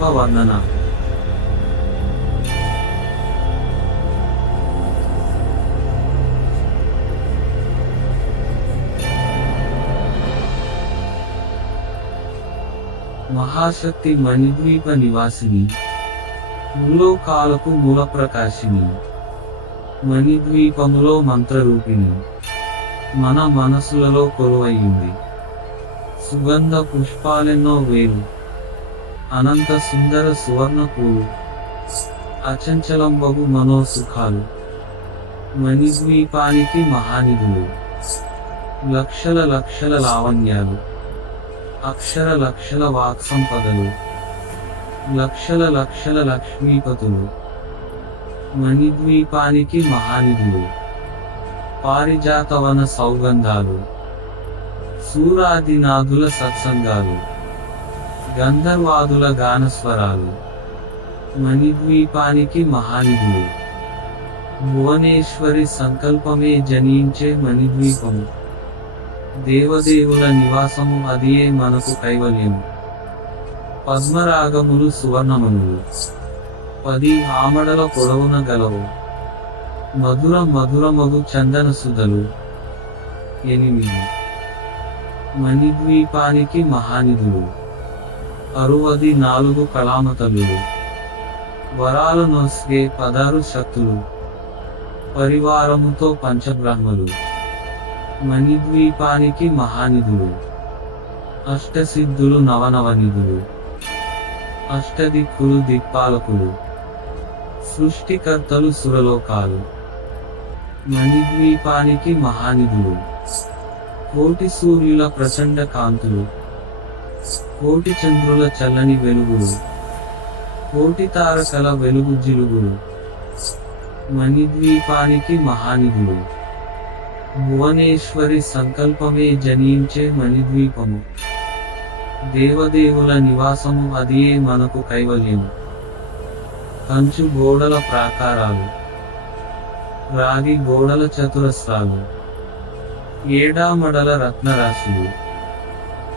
మణిద్వీప మహాశక్తి మణిద్వీప నివాసిని ములోకాలకు మూల ప్రకాశిని మణిద్వీపములో మంత్రరూపిణి మన మనసులలో కొలువయ్యింది. సుగంధ పుష్పాలెన్నో వేలు అనంత సుందర సువర్ణపూలు అచంచలంబగు మనోసుఖాలు. మణిద్వీపానికి మహానిధులు. లక్షల లక్షల లావణ్యాలు. అక్షర లక్షల వాక్సంపదలు. లక్షల లక్షల లక్ష్మీపతులు. మణిద్వీపానికి మహానిధులు. పారిజాతవన సౌగంధాలు. సూరాదినాథుల సత్సంగాలు. గంధర్వాదుల గానస్వరాలు. మణిద్వీపానికి మహానిధులు భువనేశ్వరి సంకల్పమే జనించే మణిద్వీపము దేవదేవుల నివాసము అదియే మనకు కైవల్యము పద్మరాగములు సువర్ణమనులు పది ఆమడల పొడవున గలవు. మధుర మధురమగు చందన సుధలు ఎనిమిది. మణిద్వీపానికి మహానిధులు. అరువది నాలుగు కళామతలులు వరాల నొస్గే పదారు శక్తులు పరివారముతో పంచబ్రహ్మలు. మణిద్వీపానికి మహానిధులు. అష్టసిద్ధులు నవనవనిధులు. అష్టదిక్కులు దిక్పాలకులు. సృష్టికర్తలు సురలోకాలు. మణిద్వీపానికి మహానిధులు. కోటి సూర్యుల ప్రచండ కాంతులు. కోటి చంద్రుల చల్లని వెలుగులు. కోటి తారకల వెలుగు జిలుగులు. మణిద్వీపానికి మహానిధులు. భువనేశ్వరి సంకల్పమే జనించే మణిద్వీపము. దేవదేవుల నివాసము అదియే మనకు కైవల్యము కంచు గోడల ప్రాకారాలు. రాగి గోడల చతురస్రాలు. ఏడామడల రత్నరాశులు.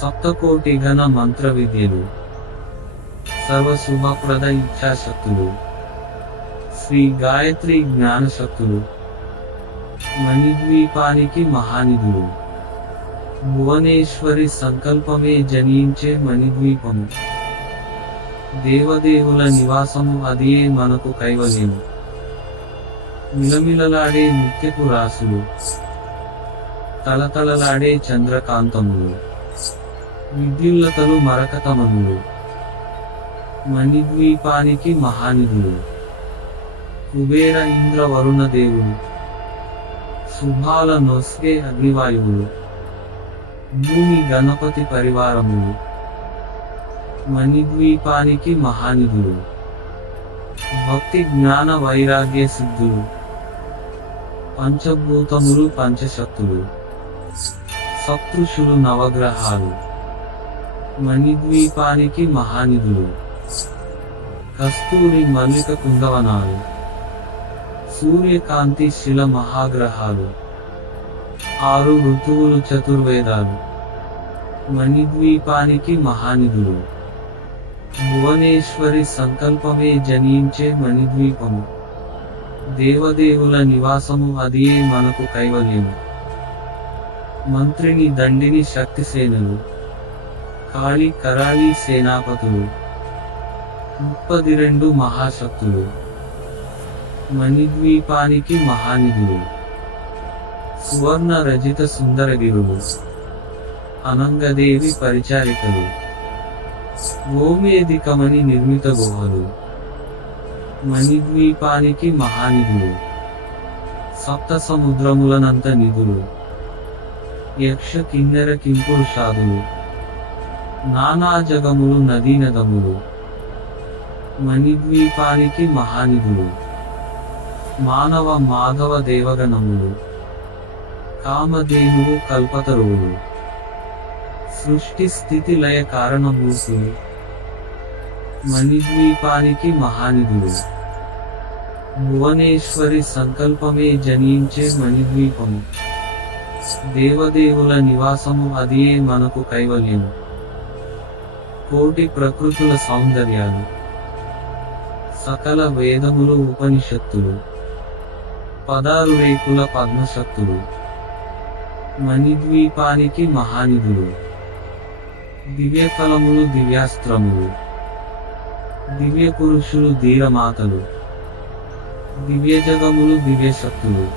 సప్తకోటి ఘన మంత్ర విద్యలు. సర్వశుభప్రద ఇచ్ఛాశక్తులు. శ్రీ గాయత్రి జ్ఞానశక్తులు. మణిద్వీపానికి మహానిధులు. భువనేశ్వరి సంకల్పమే జనించే మణిద్వీపము దేవదేవుల నివాసము అదియే మనకు కైవల్యము మిలమిలలాడే నిత్యపు రాసులు తలతలలాడే చంద్రకాంతములు. విద్యుల్లతలు మరకతమనులు మణిద్వీపానికి మహానిధులు. కుబేర ఇంద్ర వరుణ దేవుడు. శుభాల నొస్కే అగ్నివాయువులు. భూమి గణపతి పరివారములు. మణిద్వీపానికి మహానిధులు. భక్తి జ్ఞాన వైరాగ్య సిద్ధులు. పంచభూతములు పంచశక్తులు. సప్తృషులు నవగ్రహాలు. మణిద్వీపానికి మహానిధులు. కస్తూరి మల్లిక కుందవనాలు. సూర్యకాంతి శిల మహాగ్రహాలు. ఆరు ఋతువులు చతుర్వేదాలు. మణిద్వీపానికి మహానిధులు. భువనేశ్వరి సంకల్పమే జనించే మణిద్వీపము. దేవదేవుల నివాసము అదియే మనకు కైవల్యము. మంత్రిని దండిని శక్తిసేనలు. కాళి కరాళి సేనాపతులు. ముప్పది రెండు మహాశక్తులు. మణిద్వీపానికి మహానిధులు. సువర్ణ రజిత సుందరగిరులు. అనంగదేవి పరిచారికలు. గోమేదికమని నిర్మిత గుహలు. మణిద్వీపానికి మహానిధులు. సప్త సముద్రములనంత నిధులు. యక్ష కిన్నెర కింపురుషాదులు నానా జగములు నదీనదములు మణిద్వీపానికి మహానిధులు మానవ మాధవ దేవగణములు కామధేనువు కల్పతరువులు సృష్టి స్థితి లయ కారణభూతులు మణిద్వీపానికి మహానిధులు. భువనేశ్వరి సంకల్పమే జనించే మణిద్వీపము. దేవదేవుల నివాసము అదియే మనకు కైవల్యము కోటి ప్రకృతుల సౌందర్యాలు. సకల వేదములు ఉపనిషత్తులు. పదారు రేకుల పద్మశక్తులు. మణిద్వీపానికి మహానిధులు. దివ్యఫలములు దివ్యాస్త్రములు. దివ్య పురుషులు ధీరమాతలు. దివ్యజగములు దివ్యశక్తులు.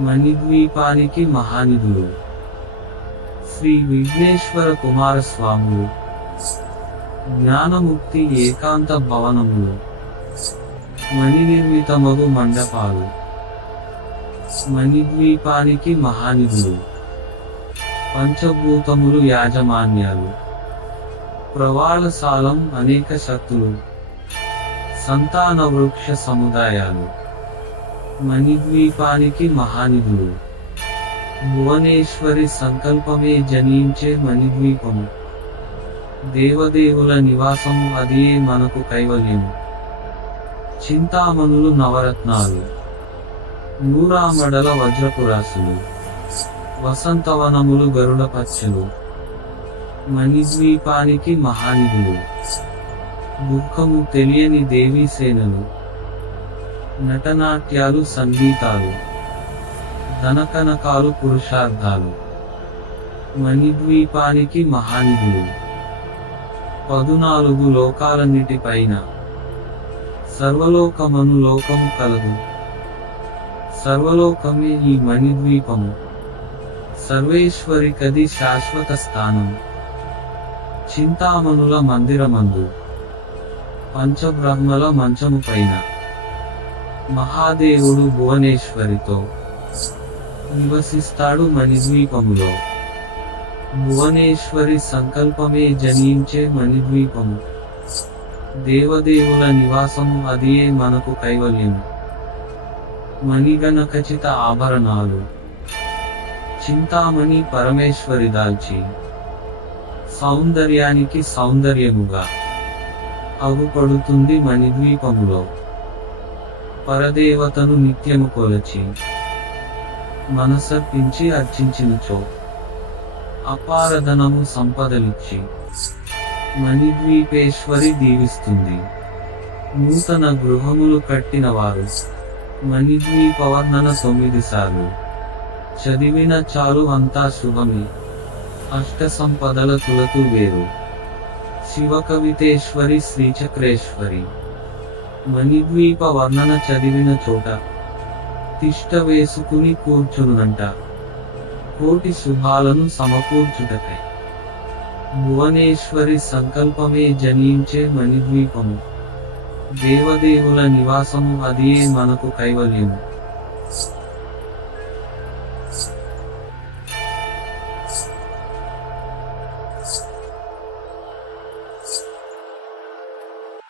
మణిద్వీపానికి మహానిధులు. శ్రీ విఘ్నేశ్వర కుమారస్వాములు. జ్ఞానముక్తి ఏకాంత భవనములు. మణినిర్మితమగు మండపాలు. మణిద్వీపానికి మహానిధులు. పంచభూతములు యాజమాన్యాలు. ప్రవాళసాలం అనేక శక్తులు సంతాన వృక్ష సముదాయాలు. మణిద్వీపానికి మహానిధులు. భువనేశ్వరి సంకల్పమే జనించే మణిద్వీపము. దేవదేవుల నివాసము అదియే మనకు కైవల్యము చింతామణులు నవరత్నాలు. నూరామడల వజ్రపురాసులు. వసంతవనములు గరుడ పచ్చలు మణిద్వీపానికి మహానిధులు. దుఃఖము తెలియని దేవీ సేనలు. నటనాట్యాలు సంగీతాలు. ధనకనకాలు పురుషార్థాలు. మణిద్వీపానికి మహానిధులు. పదునాలుగు లోకాలన్నిటిపైన సర్వలోకమను లోకము కలదు. సర్వలోకమే ఈ మణిద్వీపము. సర్వేశ్వరి కది శాశ్వత స్థానం. చింతామణుల మందిరమందు పంచబ్రహ్మల మంచము పైన మహాదేవుడు భువనేశ్వరితో నివసిస్తాడు మణిద్వీపములో. భువనేశ్వరి సంకల్పమే జనించే మణిద్వీపము. దేవదేవుల నివాసము అదియే మనకు కైవల్యము మణిగణ ఖచ్చిత ఆభరణాలు. చింతామణి పరమేశ్వరి దాల్చి. సౌందర్యానికి సౌందర్యముగా అగుపడుతుంది మణిద్వీపములో. పరదేవతను నిత్యము కొలచి మనసర్పించి అర్చించినచో. అపారధనము సంపదలిచ్చి మణిద్వీపేశ్వరి దీవిస్తుంది. నూతన గృహములు కట్టినవారు మణిద్వీపవర్ణన తొమ్మిది సార్లు. చదివిన చాలు అంతా శుభమి. అష్ట సంపదల తులతు వేరు. శివకవితేశ్వరి శ్రీచక్రేశ్వరి. మణిద్వీప వర్ణన చదివిన చోట తిష్ట వేసుకుని కూర్చునునంట. కోటి శుభాలను సమకూర్చుటకై. భువనేశ్వరి సంకల్పమే జనించే మణిద్వీపము. దేవదేవుల నివాసము అదియే మనకు కైవల్యము.